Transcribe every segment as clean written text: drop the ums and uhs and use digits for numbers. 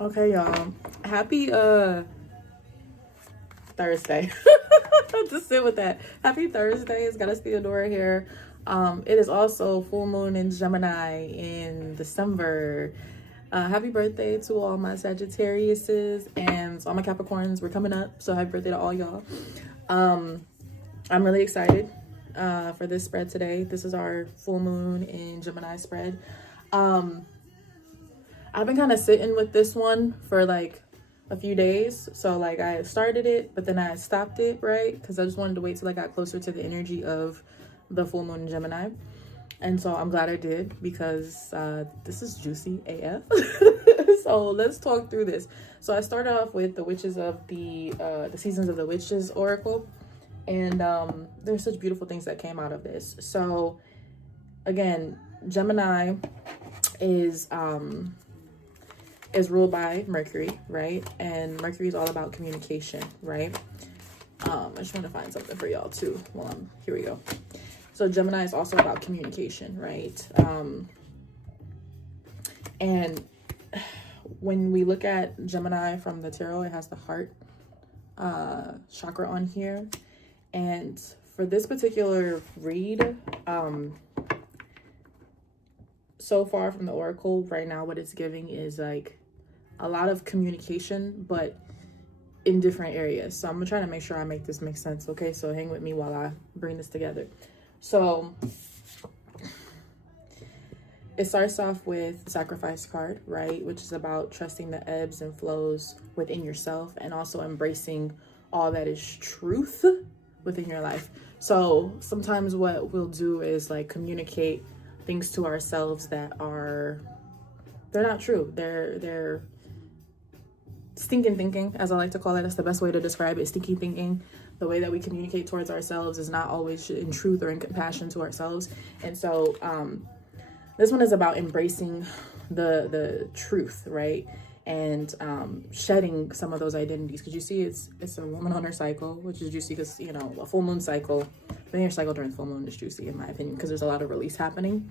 Okay, y'all. Happy Thursday. Just sit with that. Happy Thursday. It's Goddess Theodora here. It is also full moon in Gemini in December. Happy birthday to all my Sagittariuses and all my Capricorns. We're coming up, so happy birthday to all y'all. I'm really excited for this spread today. This is our full moon in Gemini spread. I've been kind of sitting with this one for like a few days. So like I started it, but then I stopped it, right? Because I just wanted to wait till I got closer to the energy of the full moon in Gemini. And so I'm glad I did, because this is juicy AF. So let's talk through this. So I started off with the witches of the Seasons of the Witches Oracle. And there's such beautiful things that came out of this. So again, Gemini is ruled by Mercury, right? And Mercury is all about communication, right? I just want to find something for y'all too. Here we go. So Gemini is also about communication, right? And when we look at Gemini from the tarot, it has the heart chakra on here. And for this particular read, so far from the oracle right now, what it's giving is like a lot of communication, but in different areas. So I'm gonna try to make sure I make this make sense. Okay, so hang with me while I bring this together. So it starts off with the sacrifice card, right? Which is about trusting the ebbs and flows within yourself and also embracing all that is truth within your life. So sometimes what we'll do is like communicate things to ourselves that they're not true. They're stinking thinking, as I like to call it. That's the best way to describe it. Stinky thinking. The way that we communicate towards ourselves is not always in truth or in compassion to ourselves. And so this one is about embracing the truth, right? And shedding some of those identities, because you see it's a woman on her cycle, which is juicy because, you know, a full moon cycle, being your cycle during full moon is juicy in my opinion, because there's a lot of release happening.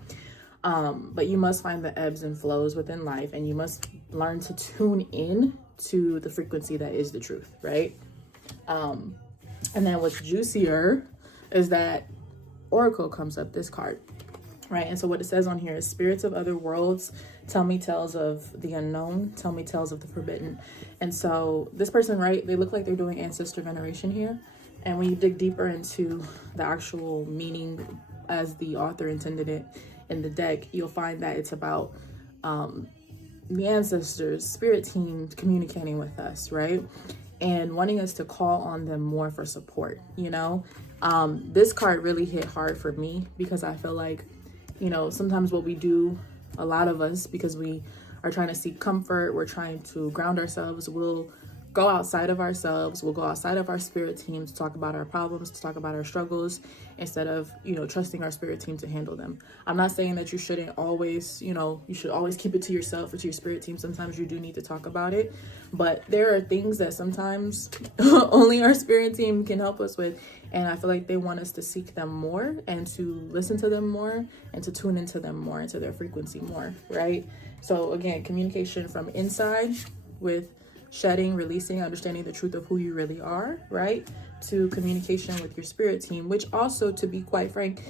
But you must find the ebbs and flows within life, and you must learn to tune in to the frequency that is the truth, right? And then what's juicier is that Oracle comes up, this card, right? And so what it says on here is spirits of other worlds tell me tales of the unknown, tell me tales of the forbidden. And so this person, right, they look like they're doing ancestor veneration here. And when you dig deeper into the actual meaning as the author intended it in the deck, you'll find that it's about the ancestors, spirit team communicating with us, right? And wanting us to call on them more for support, you know? This card really hit hard for me because I feel like, you know, sometimes what we do, a lot of us, because we are trying to seek comfort, we're trying to ground ourselves, we'll go outside of ourselves, we'll go outside of our spirit team to talk about our problems, to talk about our struggles, instead of, you know, trusting our spirit team to handle them. I'm not saying that you shouldn't always, you know, you should always keep it to yourself or to your spirit team. Sometimes you do need to talk about it, but there are things that sometimes only our spirit team can help us with. And I feel like they want us to seek them more and to listen to them more and to tune into them more, into their frequency more, right? So again, communication from inside with shedding, releasing, understanding the truth of who you really are, right? To communication with your spirit team, which also, to be quite frank,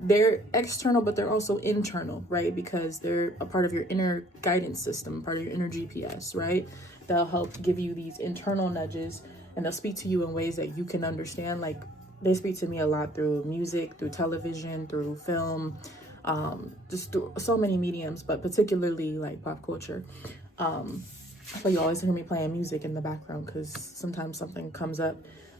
they're external, but they're also internal, right? Because they're a part of your inner guidance system, part of your inner GPS, right? They'll help give you these internal nudges, and they'll speak to you in ways that you can understand. Like, they speak to me a lot through music, through television, through film, just through so many mediums, but particularly like pop culture. So you always hear me playing music in the background because sometimes something comes up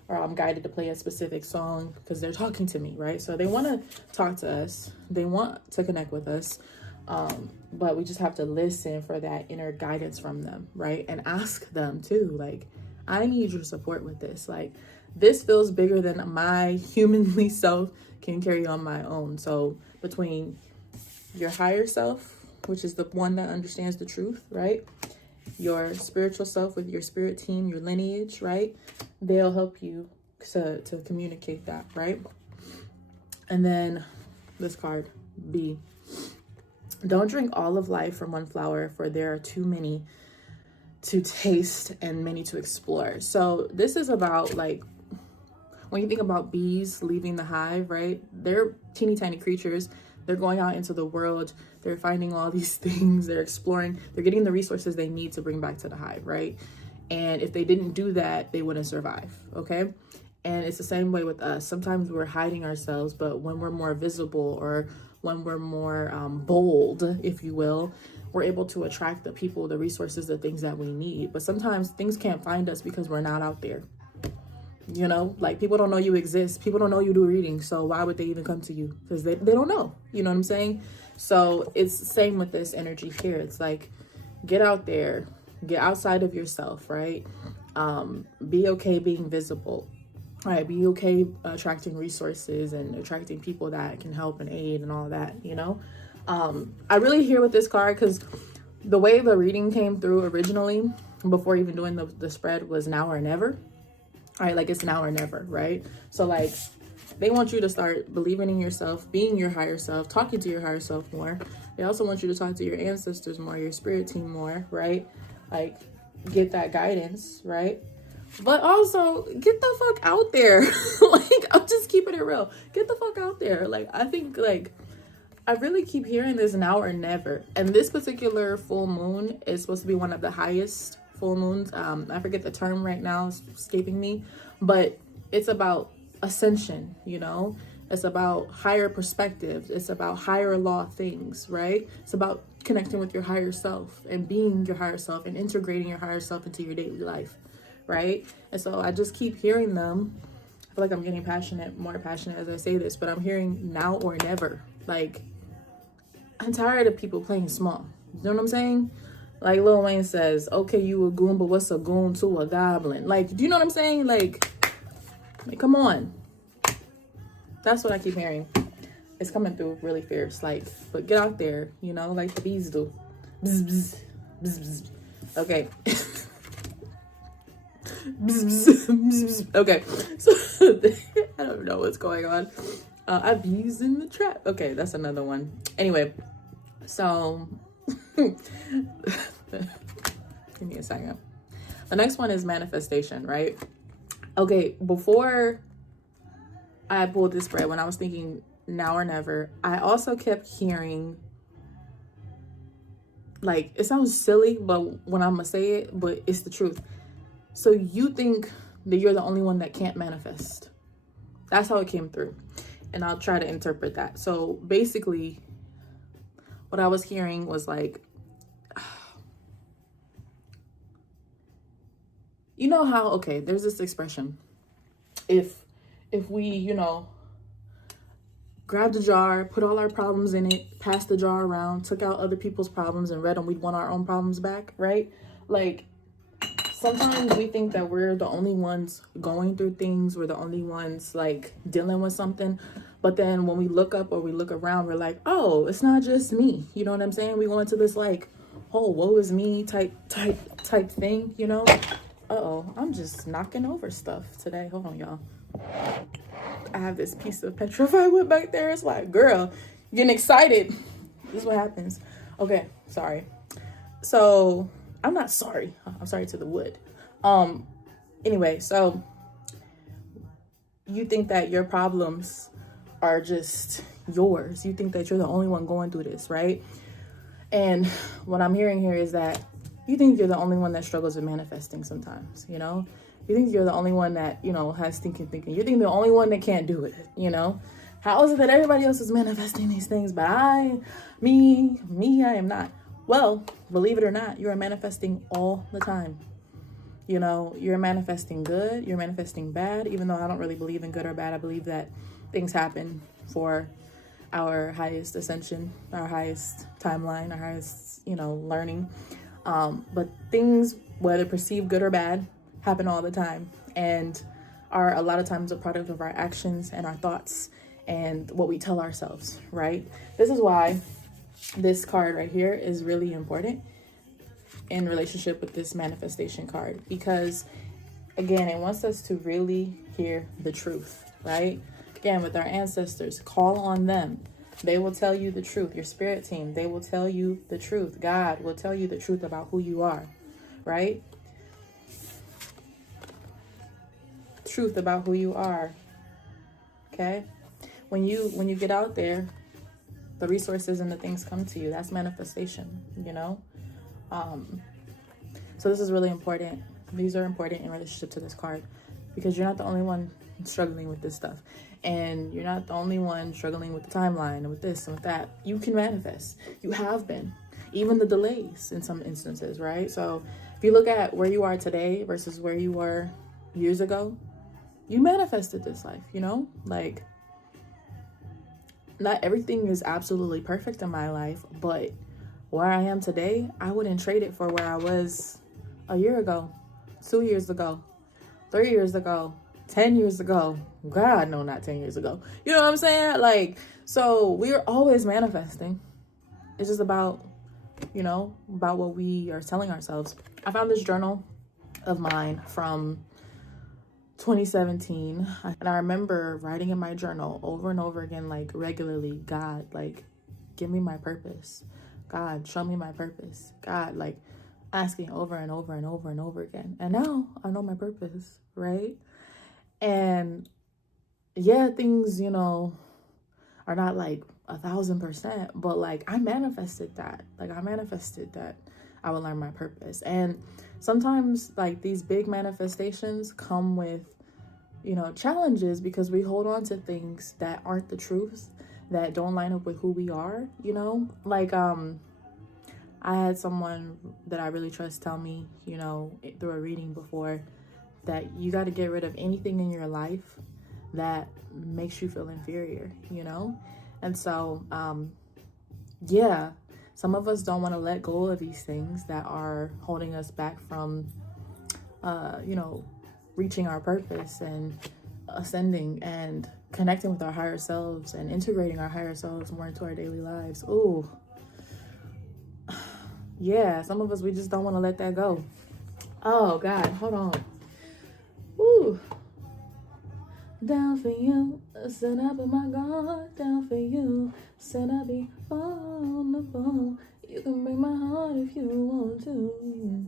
or I'm guided to play a specific song because they're talking to me, right? So they want to talk to us. They want to connect with us. But we just have to listen for that inner guidance from them, right? And ask them too, like, I need your support with this. Like, this feels bigger than my humanly self can carry on my own. So between your higher self, which is the one that understands the truth, right? Your spiritual self with your spirit team, your lineage, right? They'll help you to communicate that, right? And then this card, B. Don't drink all of life from one flower, for there are too many to taste, and many to explore. So this is about, like, when you think about bees leaving the hive, right? They're teeny tiny creatures. They're going out into the world. They're finding all these things. They're exploring. They're getting the resources they need to bring back to the hive, right? And if they didn't do that, they wouldn't survive, okay? And it's the same way with us. Sometimes we're hiding ourselves, but when we're more visible, or when we're more bold, if you will, we're able to attract the people, the resources, the things that we need. But sometimes things can't find us because we're not out there. You know, like, people don't know you exist. People don't know you do readings. So why would they even come to you? Because they don't know. You know what I'm saying? So it's the same with this energy here. It's like, get out there, get outside of yourself, right? Be okay being visible. All right, be okay attracting resources and attracting people that can help and aid and all that, you know? I really hear with this card, because the way the reading came through originally, before even doing the spread, was now or never. All right, like, it's now or never, right? So, like, they want you to start believing in yourself, being your higher self, talking to your higher self more. They also want you to talk to your ancestors more, your spirit team more, right? Like, get that guidance, right? But also, get the fuck out there. Like, I'm just keeping it real. Get the fuck out there. Like, I think, like, I really keep hearing this now or never. And this particular full moon is supposed to be one of the highest full moons. I forget the term right now, it's escaping me, but it's about ascension, you know? It's about higher perspectives. It's about higher law things, right? It's about connecting with your higher self and being your higher self and integrating your higher self into your daily life, right? And so I just keep hearing them. I feel like I'm getting more passionate as I say this, but I'm hearing now or never. Like, I'm tired of people playing small. You know what I'm saying? Like Lil Wayne says, okay, you a goon, but what's a goon to a goblin? Like, do you know what I'm saying? Like, come on. That's what I keep hearing. It's coming through really fierce. Like, but get out there, you know, like the bees do. Bzz, bzz, bzz, bzz. Okay. Bzz, bzz, bzz, bzz. Okay. So, I don't know what's going on. I've used in the trap. Okay, that's another one. Anyway, so... Give me a second. The next one is manifestation, right? Okay, before I pulled this spread, when I was thinking now or never, I also kept hearing, like, it sounds silly, but when I'm gonna say it, but it's the truth. So you think that you're the only one that can't manifest. That's how it came through. And I'll try to interpret that. So basically, what I was hearing was like, you know how, okay, there's this expression. If we, you know, grabbed a jar, put all our problems in it, passed the jar around, took out other people's problems and read them, we'd want our own problems back, right? Like, sometimes we think that we're the only ones going through things. We're the only ones, like, dealing with something. But then when we look up or we look around, we're like, oh, it's not just me. You know what I'm saying? We go into this, like, oh, woe is me type thing, you know? Uh-oh, I'm just knocking over stuff today. Hold on, y'all. I have this piece of petrified wood back there. It's like, girl, getting excited. This is what happens. Okay, sorry. So, I'm not sorry. I'm sorry to the wood. Anyway, so you think that your problems are just yours. You think that you're the only one going through this, right? And what I'm hearing here is that you think you're the only one that struggles with manifesting sometimes, you know? You think you're the only one that, you know, has thinking. You think the only one that can't do it, you know? How is it that everybody else is manifesting these things, but I am not? Well, believe it or not, you are manifesting all the time. You know, you're manifesting good, you're manifesting bad, even though I don't really believe in good or bad. I believe that things happen for our highest ascension, our highest timeline, our highest, you know, learning. But things, whether perceived good or bad, happen all the time and are a lot of times a product of our actions and our thoughts and what we tell ourselves, right? This is why this card right here is really important in relationship with this manifestation card, because again, it wants us to really hear the truth, right? Again, with our ancestors, call on them. They will tell you the truth. Your spirit team, they will tell you the truth. God will tell you the truth about who you are, right? Truth about who you are. Okay? When you get out there, the resources and the things come to you. That's manifestation, you know? So this is really important. These are important in relationship to this card, because you're not the only one struggling with this stuff. And you're not the only one struggling with the timeline and with this and with that. You can manifest. You have been. Even the delays in some instances, right? So if you look at where you are today versus where you were years ago, you manifested this life, you know? Like, not everything is absolutely perfect in my life, but where I am today, I wouldn't trade it for where I was a year ago, 2 years ago, 3 years ago, 10 years ago. God, no, not 10 years ago. You know what I'm saying? Like, so we're always manifesting. It's just about, you know, about what we are telling ourselves. I found this journal of mine from 2017, and I remember writing in my journal over and over again, like regularly, God, like, give me my purpose. God, show me my purpose. God, like, asking over and over and over and over again. And now I know my purpose, right? And yeah, things, you know, are not like 1,000%, but like I manifested that. Like I manifested that I would learn my purpose. And sometimes like these big manifestations come with, you know, challenges, because we hold on to things that aren't the truth, that don't line up with who we are, you know? Like I had someone that I really trust tell me, you know, through a reading before, that you got to get rid of anything in your life that makes you feel inferior, you know? And so, yeah, some of us don't want to let go of these things that are holding us back from, you know, reaching our purpose and ascending and connecting with our higher selves and integrating our higher selves more into our daily lives. Ooh. Yeah, some of us, we just don't want to let that go. Oh, God, hold on. Ooh. Down for you, said I put my guard down for you, said I be vulnerable. You can break my heart if you want to.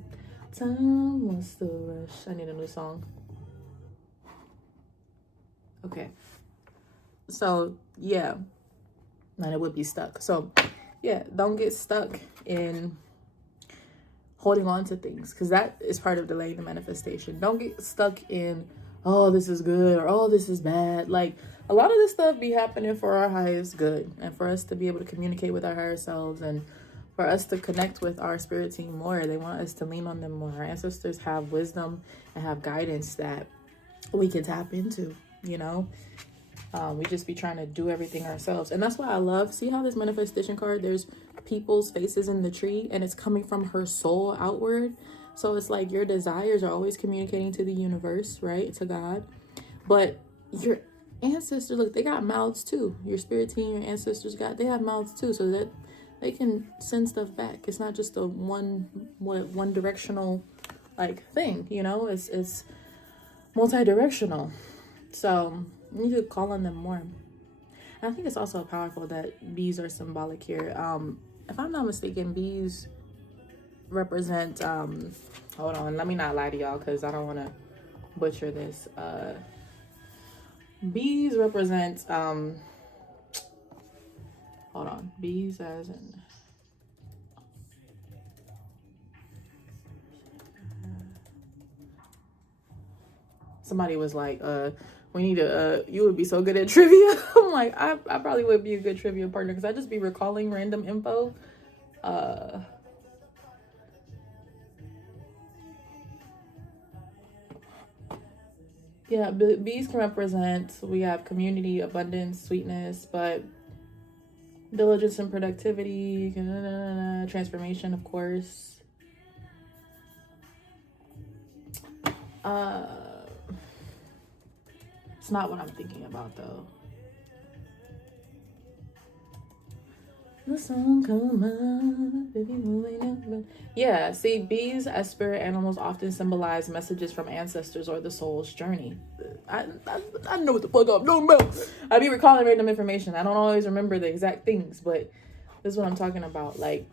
Time was the rush. I need a new song. Okay. So, yeah. And it would be stuck. So, yeah, don't get stuck in holding on to things, because that is part of delaying the manifestation. Don't get stuck in, oh, this is good, or oh, this is bad. Like, a lot of this stuff be happening for our highest good, and for us to be able to communicate with our higher selves, and for us to connect with our spirit team more. They want us to lean on them more. Our ancestors have wisdom and have guidance that we can tap into, you know? We just be trying to do everything ourselves. And that's why I love, see how this manifestation card, there's people's faces in the tree, and it's coming from her soul outward. So it's like your desires are always communicating to the universe, right? To God. But your ancestors, look, they got mouths too. Your spirit team, your ancestors they have mouths too, so that they can send stuff back. It's not just a one directional like thing, you know? It's multi-directional. So you need to call on them more. And I think it's also powerful that bees are symbolic here. If I'm not mistaken, bees represent, hold on, let me not lie to y'all, because I don't want to butcher this. Bees represent, hold on, bees as in, somebody was like, we need to, you would be so good at trivia. I'm like, I probably would be a good trivia partner, because I just be recalling random info. Yeah, bees can represent, we have community, abundance, sweetness, but diligence and productivity, transformation, of course. It's not what I'm thinking about, though. The sun come up, baby, moving up. Yeah, see, bees as spirit animals often symbolize messages from ancestors or the soul's journey. I know what the fuck I'm talking about. I be recalling random information. I don't always remember the exact things, but this is what I'm talking about. Like,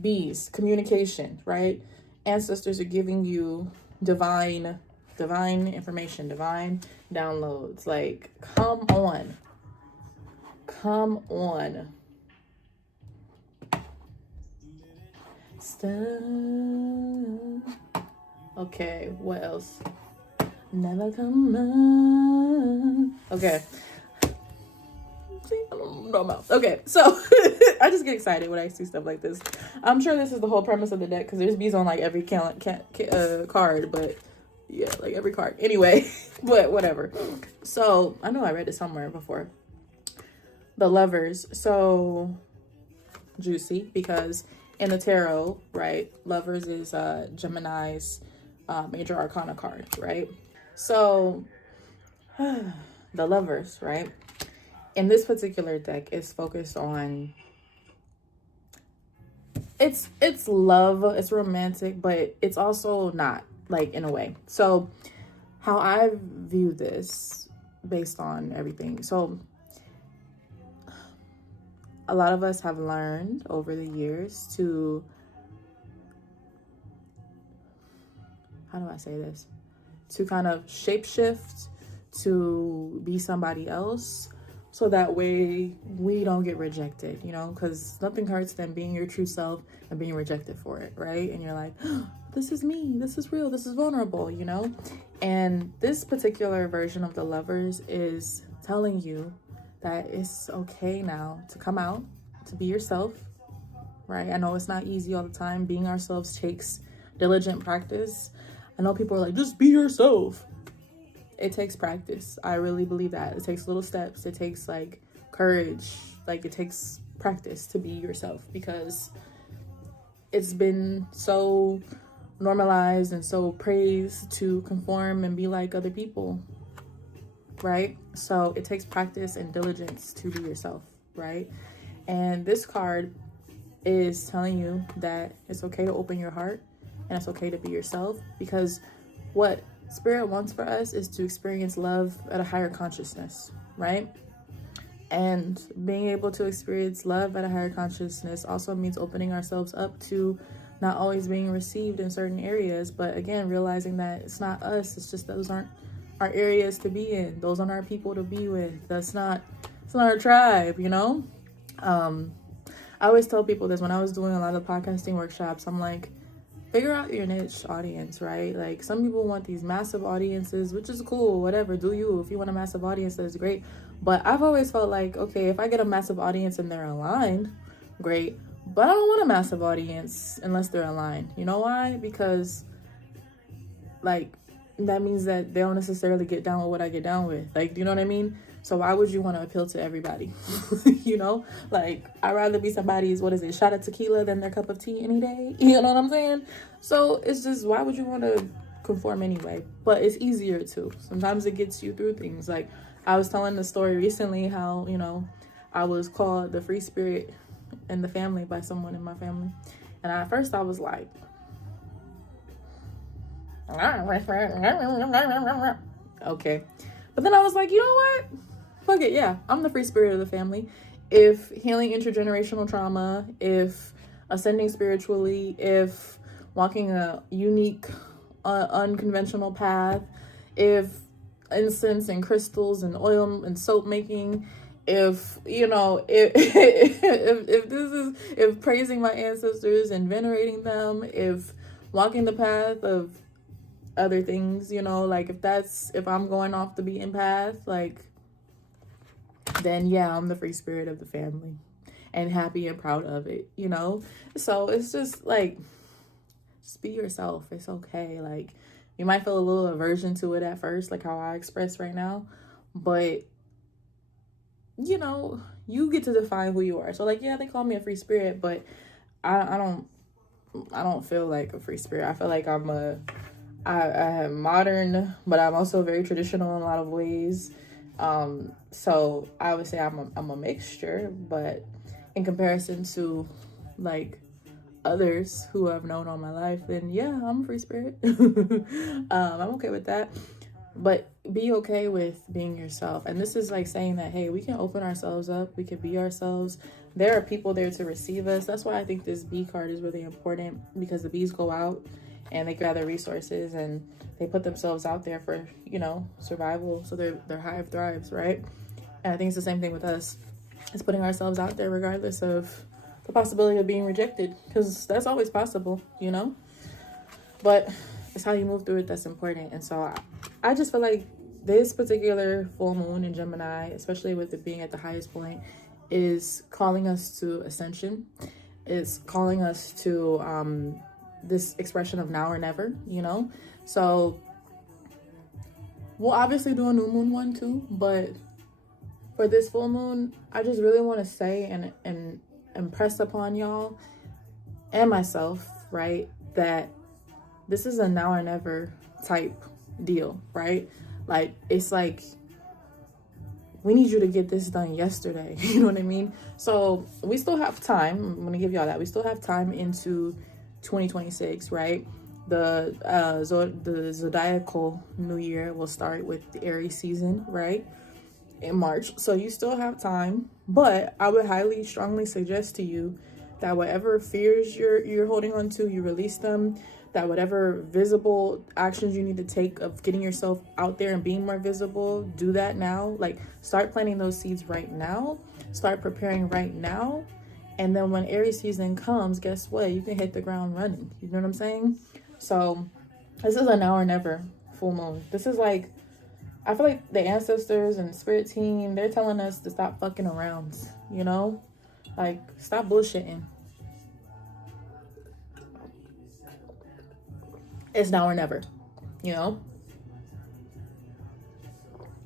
bees, communication, right? ancestors are giving you divine information, divine downloads. Like, come on. Come on. Okay, what else? Never come on. Okay. See, I don't know about. Okay, so I just get excited when I see stuff like this. I'm sure this is the whole premise of the deck because there's bees on like every card, but yeah, like every card. Anyway, but whatever. So I know I read it somewhere before. The Lovers. So juicy because in the tarot, right? Lovers is Gemini's major arcana card, right? So the Lovers, right? In this particular deck is focused on it's love, it's romantic, but it's also not, like, in a way. So how I view this based on everything. So a lot of us have learned over the years to, how do I say this? To kind of shapeshift, to be somebody else, so that way we don't get rejected, you know, because nothing hurts than being your true self and being rejected for it, right? And you're like, oh, this is me, this is real, this is vulnerable, you know? And this particular version of the Lovers is telling you that it's okay now to come out, to be yourself, right? I know it's not easy all the time. Being ourselves takes diligent practice. I know people are like, just be yourself. It takes practice. I really believe that. It takes little steps. It takes like courage. Like, it takes practice to be yourself because it's been so normalized and so praised to conform and be like other people, right? So it takes practice and diligence to be yourself, right? And this card is telling you that it's okay to open your heart and it's okay to be yourself, because what Spirit wants for us is to experience love at a higher consciousness, right? And being able to experience love at a higher consciousness also means opening ourselves up to not always being received in certain areas, but again, realizing that it's not us, it's just those aren't our areas to be in, those aren't our people to be with, it's not our tribe, you know? I always tell people this when I was doing a lot of podcasting workshops. I'm like, figure out your niche audience, right? Like, some people want these massive audiences, which is cool, whatever, do you. If you want a massive audience, that's great. But I've always felt like, okay, if I get a massive audience and they're aligned, great. But I don't want a massive audience unless they're aligned. You know why? Because, like, that means that they don't necessarily get down with what I get down with. Like, do you know what I mean? So why would you want to appeal to everybody? You know, like, I'd rather be somebody's, shot of tequila than their cup of tea any day. You know what I'm saying? So it's just, why would you want to conform anyway? But it's easier to. Sometimes it gets you through things. Like, I was telling the story recently how, you know, I was called the free spirit in the family by someone in my family. And at first I was like, okay. But then I was like, you know what? Fuck it, yeah, I'm the free spirit of the family. If healing intergenerational trauma, if ascending spiritually, if walking a unique, unconventional path, if incense and crystals and oil and soap making, if, you know, if praising my ancestors and venerating them, if walking the path of other things, you know, like, if I'm going off the beaten path, like, then yeah, I'm the free spirit of the family and happy and proud of it, you know? So it's just like, just be yourself. It's okay. Like, you might feel a little aversion to it at first, like how I express right now, but, you know, you get to define who you are. So, like, yeah, they call me a free spirit, but I don't feel like a free spirit. I feel like I am modern, but I'm also very traditional in a lot of ways. So I would say I'm a mixture, but in comparison to, like, others who I've known all my life, then yeah, I'm a free spirit. I'm okay with that. But be okay with being yourself. And this is like saying that, hey, we can open ourselves up. We can be ourselves. There are people there to receive us. That's why I think this bee card is really important, because the bees go out and they gather resources and they put themselves out there for, you know, survival. So their hive thrives, right? And I think it's the same thing with us. It's putting ourselves out there regardless of the possibility of being rejected, because that's always possible, you know? But it's how you move through it that's important. And so I just feel like this particular full moon in Gemini, especially with it being at the highest point, is calling us to ascension. It's calling us to this expression of now or never, you know? So we'll obviously do a new moon one too, but for this full moon, I just really want to say and impress upon y'all and myself, right, that this is a now or never type deal, right? Like, it's like, we need you to get this done yesterday. You know what I mean? So we still have time. I'm going to give y'all that. We still have time into 2026, right? The zodiacal new year will start with the Aries season, right? In March. So you still have time, but I would highly strongly suggest to you that whatever fears you're holding on to, you release them. That whatever visible actions you need to take of getting yourself out there and being more visible, do that now. Like, start planting those seeds right now. Start preparing right now. And then when Aries season comes, guess what? You can hit the ground running. You know what I'm saying? So this is a now or never full moon. This is like, I feel like the ancestors and the spirit team, they're telling us to stop fucking around, you know? Like, stop bullshitting. It's now or never, you know?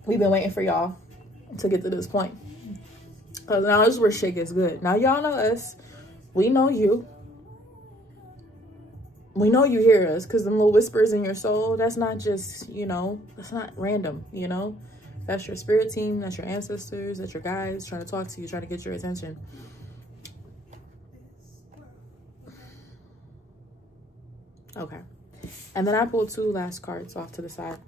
We've been waiting for y'all to get to this point. Because now this is where shit gets good. Now y'all know us. We know you. We know you hear us, because them little whispers in your soul, that's not just, you know, that's not random, you know? That's your spirit team, that's your ancestors, that's your guides trying to talk to you, trying to get your attention. Okay. And then I pulled two last cards off to the side.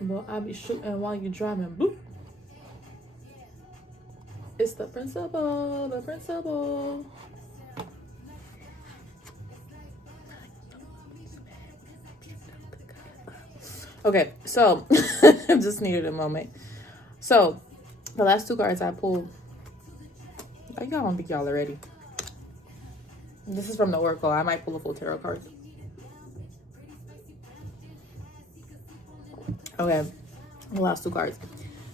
Well, I'll be shooting while you're driving. Boop. It's the principal, the principal. Okay, so just needed a moment. So the last two cards I pulled, y'all don't think y'all are ready. This is from the Oracle. I might pull a full tarot card. Okay, the last two cards.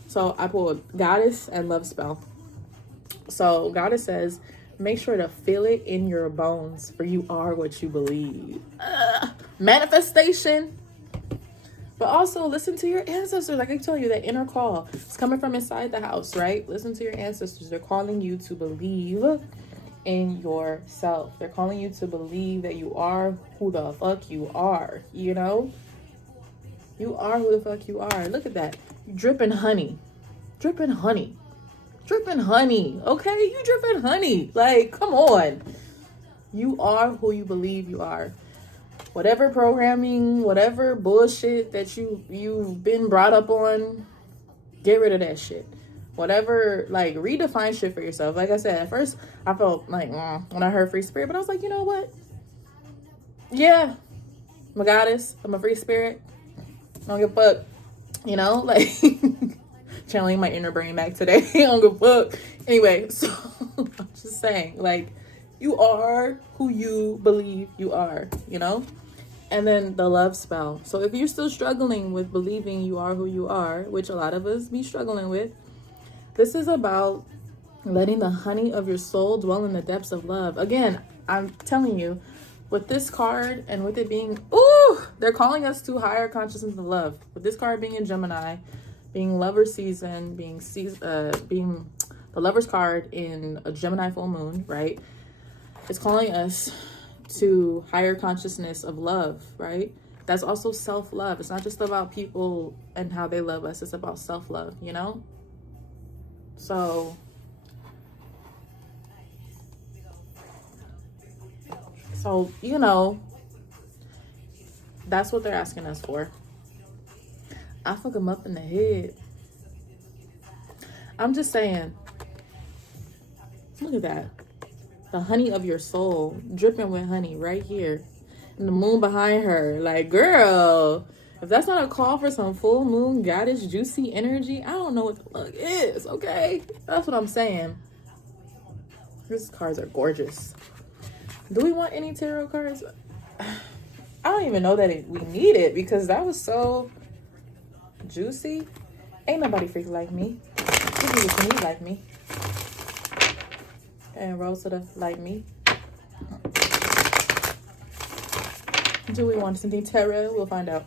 So I pulled Goddess and Love Spell. So Goddess says, make sure to feel it in your bones, for you are what you believe. Manifestation. But also listen to your ancestors. Like I told you, that inner call. It's coming from inside the house, right? Listen to your ancestors. They're calling you to believe in yourself. They're calling you to believe that you are who the fuck you are, you know? You are who the fuck you are. Look at that. You're dripping honey. Dripping honey. Dripping honey. Okay? You dripping honey. Like, come on. You are who you believe you are. Whatever programming, whatever bullshit that you've been brought up on, get rid of that shit. Whatever, like, redefine shit for yourself. Like I said, at first I felt like when I heard free spirit, but I was like, you know what? Yeah, I'm a goddess. I'm a free spirit. I don't give a fuck. You know, like channeling my inner brain back today. I don't give a fuck. Anyway, so I'm just saying, like, you are who you believe you are, you know? And then the love spell. So if you're still struggling with believing you are who you are, which a lot of us be struggling with, this is about letting the honey of your soul dwell in the depths of love. Again, I'm telling you, with this card and with it being, they're calling us to higher consciousness of love. With this card being in Gemini, being lover season, being the lover's card in a Gemini full moon, right? It's calling us to higher consciousness of love, right? That's also self-love. It's not just about people and how they love us. It's about self-love, you know? So you know, that's what they're asking us for. I fuck them up in the head. I'm just saying, Look at that. The honey of your soul, dripping with honey right here. And the moon behind her. Like, girl, if that's not a call for some full moon goddess juicy energy, I don't know what the fuck is, okay? That's what I'm saying. These cards are gorgeous. Do we want any tarot cards? I don't even know that we need it because that was so juicy. Ain't nobody freak like me. You can be like me. And Rose to the like me. Do we want something tarot? We'll find out.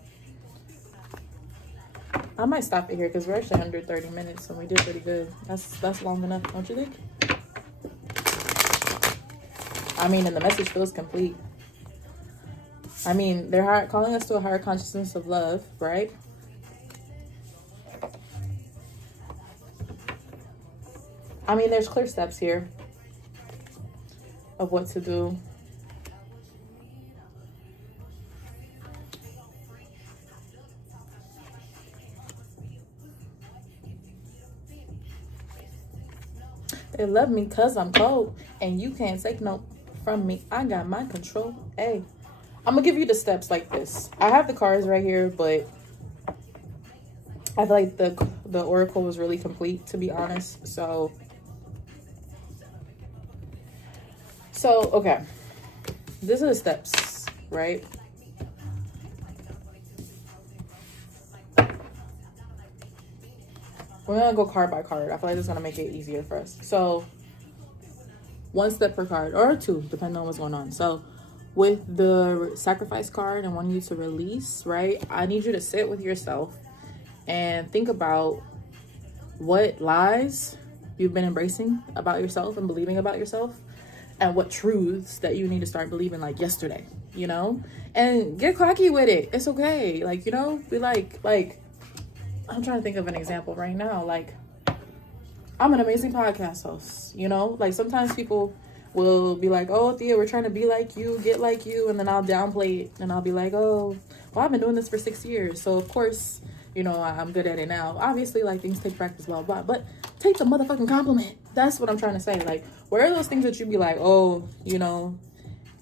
I might stop it here because we're actually under 30 minutes and we did pretty good. That's long enough, don't you think? I mean, and the message feels complete. I mean, they're calling us to a higher consciousness of love, right? I mean, there's clear steps here of what to do. They love me because I'm cold and you can't take no from me. I got my control. Hey, I'm gonna give you the steps like this. I have the cards right here, but I feel like the oracle was really complete, to be honest. So okay, these are the steps, right? We're gonna go card by card. I feel like this is gonna make it easier for us. So one step per card, or two, depending on what's going on. So with the sacrifice card and wanting you to release, right? I need you to sit with yourself and think about what lies you've been embracing about yourself and believing about yourself, and what truths that you need to start believing like yesterday, you know? And get cocky with it. It's okay. Like, you know, be like, I'm trying to think of an example right now. Like, I'm an amazing podcast host, you know? Like, sometimes people will be like, oh, Thea, we're trying to be like you, get like you. And then I'll downplay it. And I'll be like, oh, well, I've been doing this for 6 years. So, of course, you know, I'm good at it now. Obviously, like, things take practice, blah, blah. But take the motherfucking compliment. That's what I'm trying to say. Like, where are those things that you be like, oh, you know,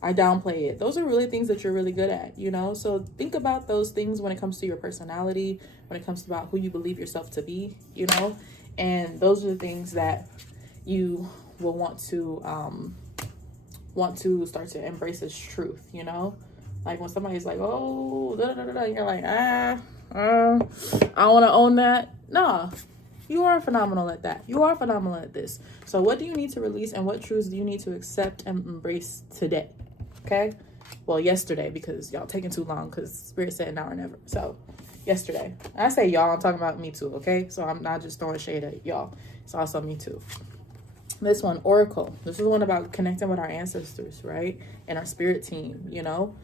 I downplay it? Those are really things that you're really good at, you know? So think about those things when it comes to your personality, when it comes to about who you believe yourself to be, you know? And those are the things that you will want to start to embrace as truth, you know? Like when somebody's like, oh, da, da, da, da, you're like, I want to own that. Nah, you are phenomenal at that. You are phenomenal at this. So what do you need to release and what truths do you need to accept and embrace today? Okay? Well, yesterday, because y'all taking too long because Spirit said now or never. So yesterday. I say y'all, I'm talking about me too, okay? So I'm not just throwing shade at y'all. It's also me too. This one, Oracle. This is one about connecting with our ancestors, right? And our spirit team, you know?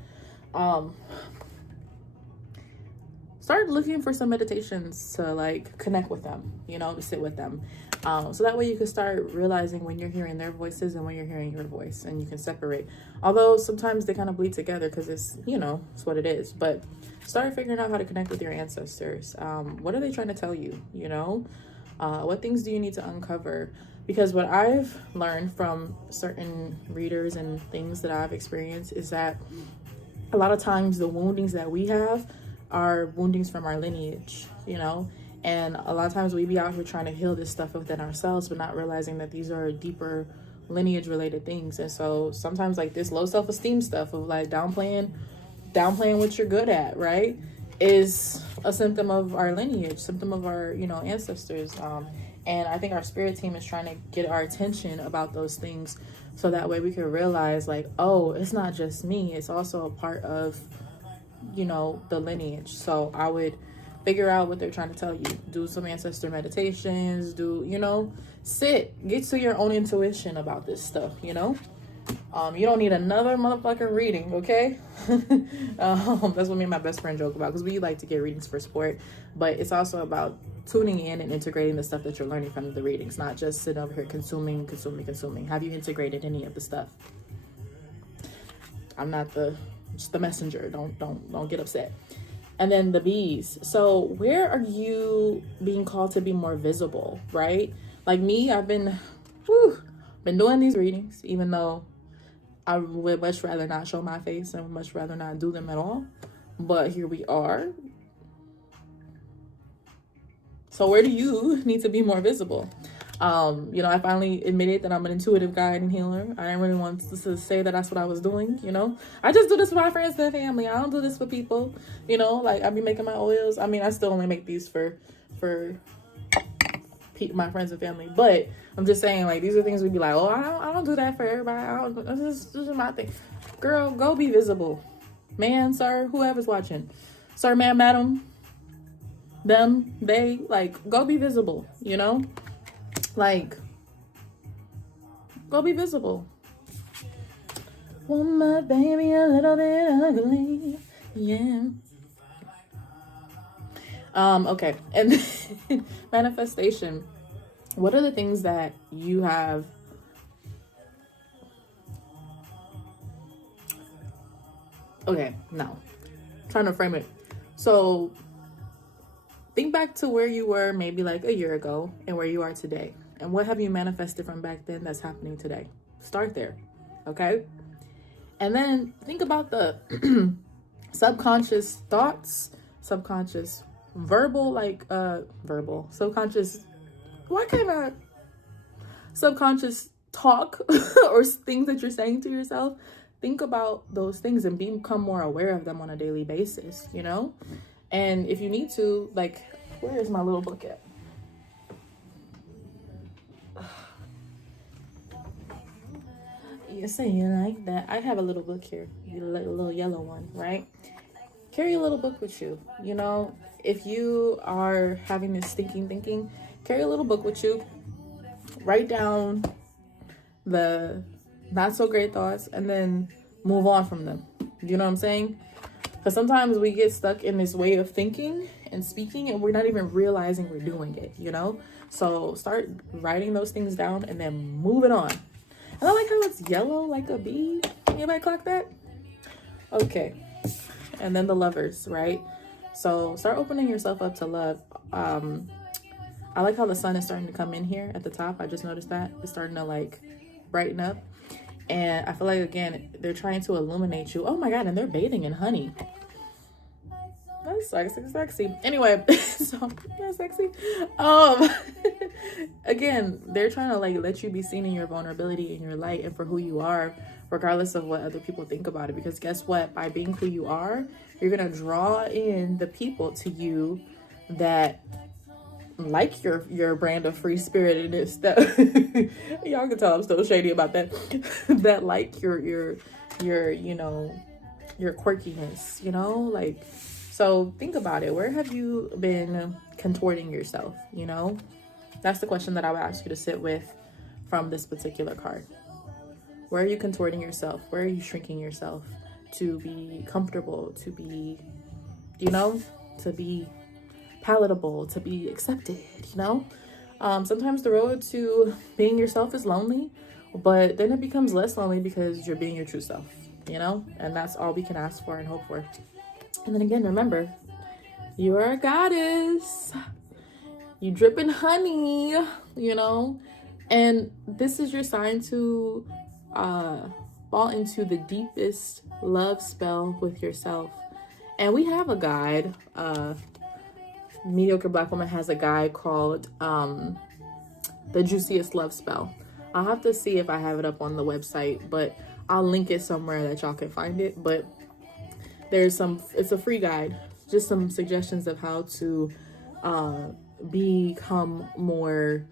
Start looking for some meditations to like connect with them, you know, to sit with them. So that way you can start realizing when you're hearing their voices and when you're hearing your voice, and you can separate. Although sometimes they kind of bleed together because it's, you know, it's what it is. But start figuring out how to connect with your ancestors. What are they trying to tell you, you know? What things do you need to uncover? Because what I've learned from certain readers and things that I've experienced is that a lot of times the woundings that we have are woundings from our lineage, you know? And a lot of times we be out here trying to heal this stuff within ourselves, but not realizing that these are deeper lineage related things. And so sometimes like this low self-esteem stuff of like downplaying what you're good at, right, is a symptom of our lineage, symptom of our, you know, ancestors. And I think our spirit team is trying to get our attention about those things, so that way we can realize like, oh, it's not just me, it's also a part of, you know, the lineage. So I would figure out what they're trying to tell you. Do some ancestor meditations, you know, get to your own intuition about this stuff, you know? You don't need another motherfucking reading, okay? That's what me and my best friend joke about, because we like to get readings for sport, but it's also about tuning in and integrating the stuff that you're learning from the readings, not just sitting over here consuming. Have you integrated any of the stuff? I'm not just the messenger. Don't get upset. And then the bees. So where are you being called to be more visible, right? Like me, I've been been doing these readings, even though I would much rather not show my face and much rather not do them at all. But here we are. So where do you need to be more visible? I finally admitted that I'm an intuitive guide and healer. I didn't really want to say that that's what I was doing, I just do this for my friends and family. I don't do this for people, like I be making my oils. I mean, I still only make these for my friends and family, but I'm just saying, like, these are things we'd be like, oh, I don't do that for everybody. This is my thing. Girl, go be visible. Man, sir, whoever's watching. Sir, ma'am, madam, them, they, like, go be visible, Like, go be visible. Want my baby a little bit ugly, yeah. Okay, and then manifestation. What are the things that you have now trying to frame it. So think back to where you were maybe like a year ago and where you are today, and what have you manifested from back then that's happening today. Start there, okay? And then think about the subconscious thoughts, subconscious subconscious, why can't I, subconscious talk or things that you're saying to yourself. Think about those things and become more aware of them on a daily basis, And if you need to, like, where is my little book at? You say you like that. I have a little book here, a little yellow one, right? Carry a little book with you, If you are having this thinking, carry a little book with you. Write down the not so great thoughts and then move on from them. You know what I'm saying? Because sometimes we get stuck in this way of thinking and speaking and we're not even realizing we're doing it, So start writing those things down and then moving on. And I like how it's yellow like a bee. Anybody clock that? Okay. And then the lovers, right? So start opening yourself up to love. I like how the sun is starting to come in here at the top. I just noticed that. It's starting to like brighten up. And I feel like, again, they're trying to illuminate you. Oh my God, and they're bathing in honey. That's sexy. Anyway, so that's sexy. Again, they're trying to like let you be seen in your vulnerability and your light and for who you are, regardless of what other people think about it. Because guess what? By being who you are, you're gonna draw in the people to you that like your brand of free spiritedness. That y'all can tell I'm still shady about that. That like your quirkiness, like. So think about it. Where have you been contorting yourself? That's the question that I would ask you to sit with from this particular card. Where are you contorting yourself? Where are you shrinking yourself to be comfortable, to be, to be palatable, to be accepted, Sometimes the road to being yourself is lonely, but then it becomes less lonely because you're being your true self, And that's all we can ask for and hope for. And then again, remember, you are a goddess. You dripping honey, and this is your sign to fall into the deepest love spell with yourself. And we have a guide. Mediocre Black Woman has a guide called The Juiciest Love Spell. I'll have to see if I have it up on the website, but I'll link it somewhere that y'all can find it. But it's a free guide, just some suggestions of how to become more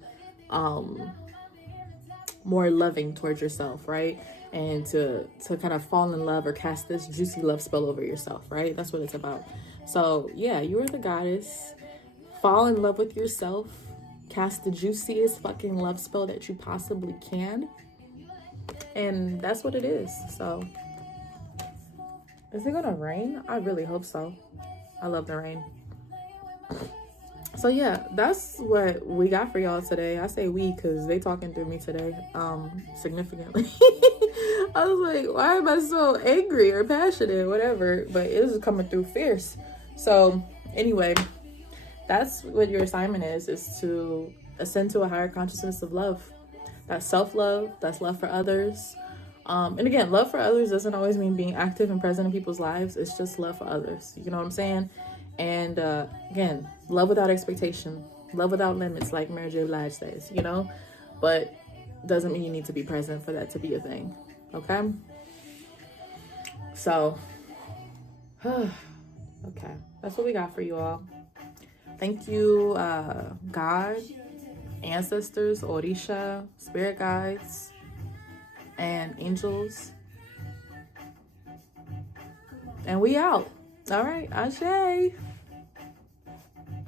loving towards yourself, right? And to kind of fall in love or cast this juicy love spell over yourself, right? That's what it's about. So yeah, you are the goddess. Fall in love with yourself. Cast the juiciest fucking love spell that you possibly can. And that's what it is. So is it gonna rain? I really hope so. I love the rain. So yeah, that's what we got for y'all today. I say we because they talking through me today significantly. I was like, why am I so angry or passionate, whatever, but it was coming through fierce. So anyway, that's what your assignment is to ascend to a higher consciousness of love. That's self-love. That's love for others. And again, love for others doesn't always mean being active and present in people's lives. It's just love for others. You know what I'm saying? And again, love without expectation, love without limits, like Mary J. Blige says, you know? But doesn't mean you need to be present for that to be a thing. Okay? So, okay. That's what we got for you all. Thank you, God, ancestors, Orisha, spirit guides, and angels. And we out. All right, Ashe.